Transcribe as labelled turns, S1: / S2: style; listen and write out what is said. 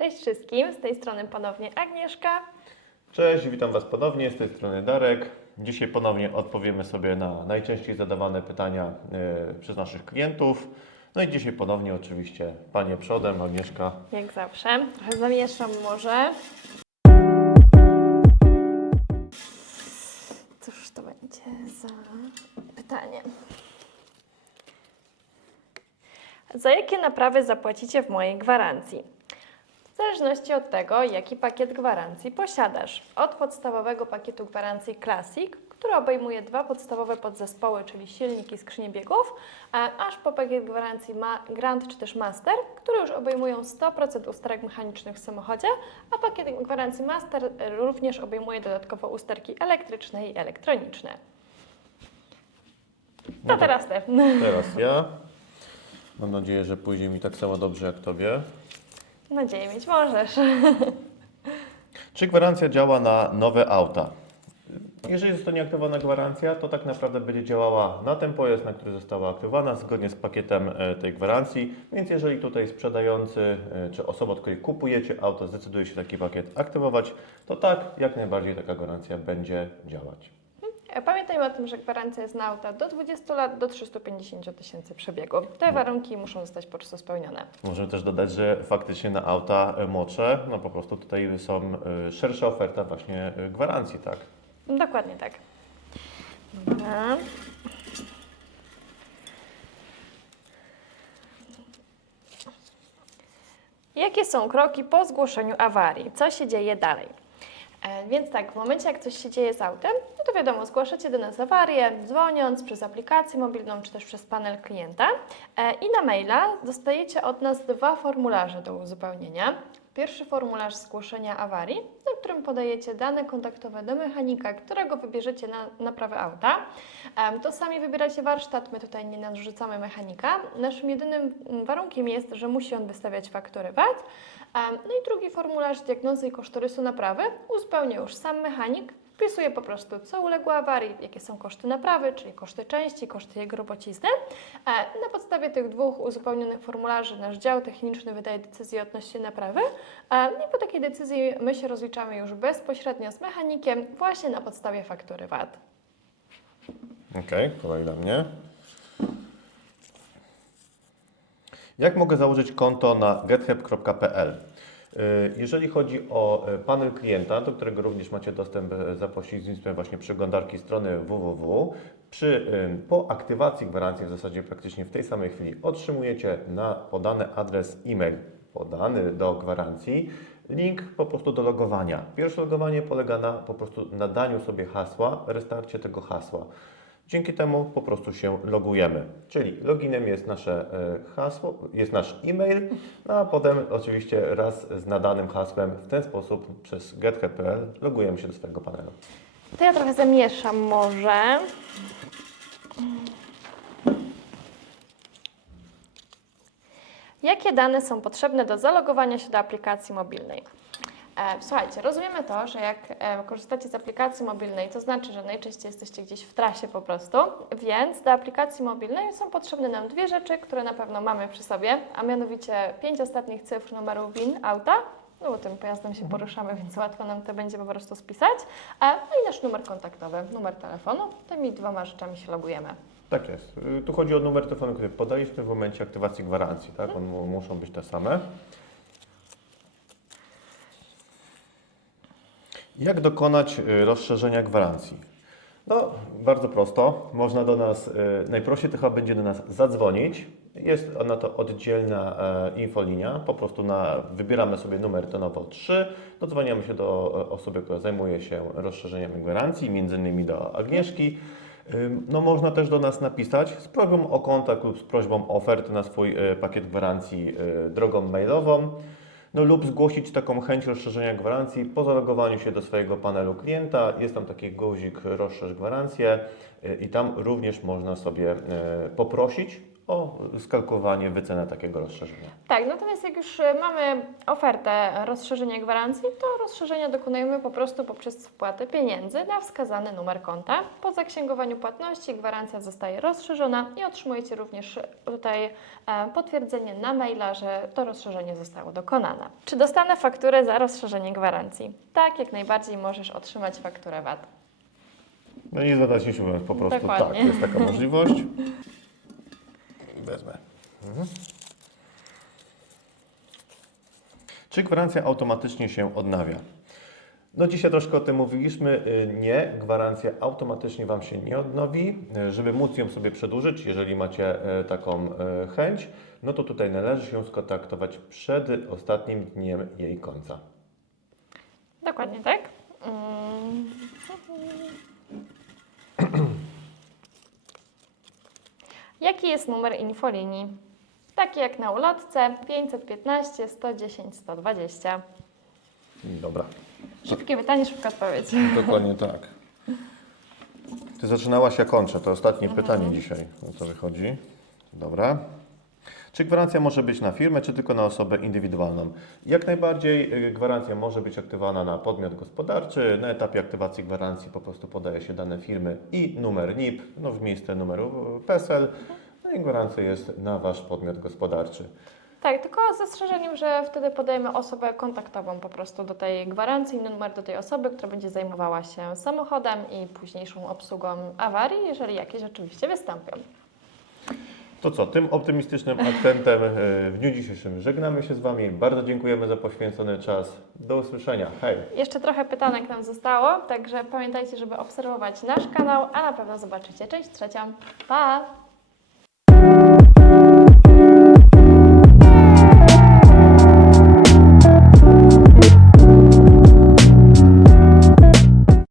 S1: Cześć wszystkim, z tej strony ponownie Agnieszka.
S2: Cześć, witam Was ponownie, z tej strony Darek. Dzisiaj ponownie odpowiemy sobie na najczęściej zadawane pytania e, przez naszych klientów. No i dzisiaj ponownie oczywiście Panie przodem, Agnieszka.
S1: Jak zawsze, trochę zamieszam może. Cóż to będzie za pytanie? Za jakie naprawy zapłacicie w mojej gwarancji? W zależności od tego, jaki pakiet gwarancji posiadasz. Od podstawowego pakietu gwarancji Classic, który obejmuje dwa podstawowe podzespoły, czyli silnik i skrzynię biegów, aż po pakiet gwarancji ma Grand czy też Master, które już obejmują 100% usterek mechanicznych w samochodzie, a pakiet gwarancji Master również obejmuje dodatkowo usterki elektryczne i elektroniczne. To
S2: No to
S1: teraz te.
S2: Teraz ja. Mam nadzieję, że pójdzie mi tak samo dobrze jak Tobie.
S1: Nadzieję mieć możesz.
S2: Czy gwarancja działa na nowe auta? Jeżeli jest to nieaktywowana gwarancja, to tak naprawdę będzie działała na ten pojazd, na który została aktywowana, zgodnie z pakietem e, tej gwarancji. Więc jeżeli tutaj sprzedający e, czy osoba, od której kupujecie auto, zdecyduje się taki pakiet aktywować, to tak, jak najbardziej taka gwarancja będzie działać.
S1: Pamiętajmy o tym, że gwarancja jest na auta do 20 lat, do 350 tysięcy przebiegu. Te warunki muszą zostać po prostu spełnione.
S2: Możemy też dodać, że faktycznie na auta e, młodsze, no po prostu tutaj są e, szersza oferta właśnie e, gwarancji, tak?
S1: Dokładnie tak. Dobra. Jakie są kroki po zgłoszeniu awarii? Co się dzieje dalej? E, więc tak, w momencie jak coś się dzieje z autem, no to wiadomo, zgłaszacie do nas awarię, dzwoniąc przez aplikację mobilną czy też przez panel klienta e, i na maila dostajecie od nas dwa formularze do uzupełnienia. Pierwszy formularz zgłoszenia awarii, na którym podajecie dane kontaktowe do mechanika, którego wybierzecie na naprawę auta. To sami wybieracie warsztat, my tutaj nie narzucamy mechanika. Naszym jedynym mm, warunkiem jest, że musi on wystawiać faktury VAT. No i drugi formularz diagnozy i kosztorysu naprawy uzupełnia już sam mechanik. Wpisuje po prostu, co uległo awarii, jakie są koszty naprawy, czyli koszty części, koszty jego robocizny. E, Na podstawie tych dwóch uzupełnionych formularzy nasz dział techniczny wydaje decyzję odnośnie naprawy. E, No i po takiej decyzji my się rozliczamy już bezpośrednio z mechanikiem właśnie na podstawie faktury VAT.
S2: Okej, kolej dla mnie. Jak mogę założyć konto na gethub.pl? Y, Jeżeli chodzi o y, panel klienta, do którego również macie dostęp y, za pośrednictwem właśnie przeglądarki strony www, przy, po aktywacji gwarancji w zasadzie praktycznie w tej samej chwili otrzymujecie na podany adres e-mail podany do gwarancji link po prostu do logowania. Pierwsze logowanie polega na po prostu nadaniu sobie hasła, restarcie tego hasła. Dzięki temu po prostu się logujemy. Czyli loginem jest nasze e, hasło, jest nasz e-mail, no a potem oczywiście raz z nadanym hasłem w ten sposób przez gethub.pl logujemy się do swojego panelu.
S1: To ja trochę zamieszam może. Jakie dane są potrzebne do zalogowania się do aplikacji mobilnej? E, Słuchajcie, rozumiemy to, że jak e, korzystacie z aplikacji mobilnej, to znaczy, że najczęściej jesteście gdzieś w trasie po prostu, więc do aplikacji mobilnej są potrzebne nam dwie rzeczy, które na pewno mamy przy sobie, a mianowicie pięć ostatnich cyfr numeru WIN auta, no bo tym pojazdem się poruszamy, więc łatwo nam to będzie po prostu spisać, e, no i nasz numer kontaktowy, numer telefonu, tymi dwoma rzeczami się logujemy.
S2: Tak jest. Y, Tu chodzi o numer telefonu, który podaliśmy w momencie aktywacji gwarancji, tak? One mu- muszą być te same. Jak dokonać y, rozszerzenia gwarancji? No, bardzo prosto. Można do nas, y, najprościej to chyba będzie do nas zadzwonić. Jest na to oddzielna e, infolinia. Po prostu na, wybieramy sobie numer tonowo 3, dodzwaniamy się do e, osoby, która zajmuje się rozszerzeniami gwarancji, między innymi do Agnieszki. No, można też do nas napisać z prośbą o kontakt lub z prośbą o ofertę na swój e, pakiet gwarancji drogą mailową. No lub zgłosić taką chęć rozszerzenia gwarancji po zalogowaniu się do swojego panelu klienta. Jest tam taki guzik rozszerz gwarancję y, i tam również można sobie e, poprosić o skalkulowanie, wycenę takiego rozszerzenia.
S1: Tak, natomiast jak już e, mamy ofertę rozszerzenia gwarancji, to rozszerzenia dokonujemy po prostu poprzez wpłatę pieniędzy na wskazany numer konta. Po zaksięgowaniu płatności gwarancja zostaje rozszerzona i otrzymujecie również tutaj e, potwierdzenie na maila, że to rozszerzenie zostało dokonane. Czy dostanę fakturę za rozszerzenie gwarancji? Tak, jak najbardziej możesz otrzymać fakturę VAT.
S2: No i zadać się po prostu
S1: Dokładnie.
S2: tak, jest taka możliwość. Wezmę. Mhm. Czy gwarancja automatycznie się odnawia? No dzisiaj troszkę o tym mówiliśmy. Y, Nie, gwarancja automatycznie Wam się nie odnowi. Y, Żeby móc ją sobie przedłużyć, jeżeli macie y, taką chęć, no to tutaj należy się skontaktować przed ostatnim dniem jej końca.
S1: Dokładnie tak. Jaki jest numer infolinii? Taki jak na ulotce 515 110 120.
S2: Dobra.
S1: Szybkie pytanie, szybka odpowiedź.
S2: Dokładnie tak. Ty zaczynałaś, ja kończę. To ostatnie pytanie dzisiaj. O co wychodzi? Dobra. Czy gwarancja może być na firmę, czy tylko na osobę indywidualną? Jak najbardziej y, gwarancja może być aktywowana na podmiot gospodarczy. Na etapie aktywacji gwarancji po prostu podaje się dane firmy i numer NIP, no w miejsce numeru PESEL. No i gwarancja jest na Wasz podmiot gospodarczy.
S1: Tak, tylko z zastrzeżeniem, że wtedy podajemy osobę kontaktową po prostu do tej gwarancji, numer do tej osoby, która będzie zajmowała się samochodem i późniejszą obsługą awarii, jeżeli jakieś rzeczywiście wystąpią.
S2: To co, tym optymistycznym akcentem y, w dniu dzisiejszym żegnamy się z Wami. Bardzo dziękujemy za poświęcony czas. Do usłyszenia. Hej!
S1: Jeszcze trochę pytanek nam zostało, także pamiętajcie, żeby obserwować nasz kanał, a na pewno zobaczycie część trzecią. Pa!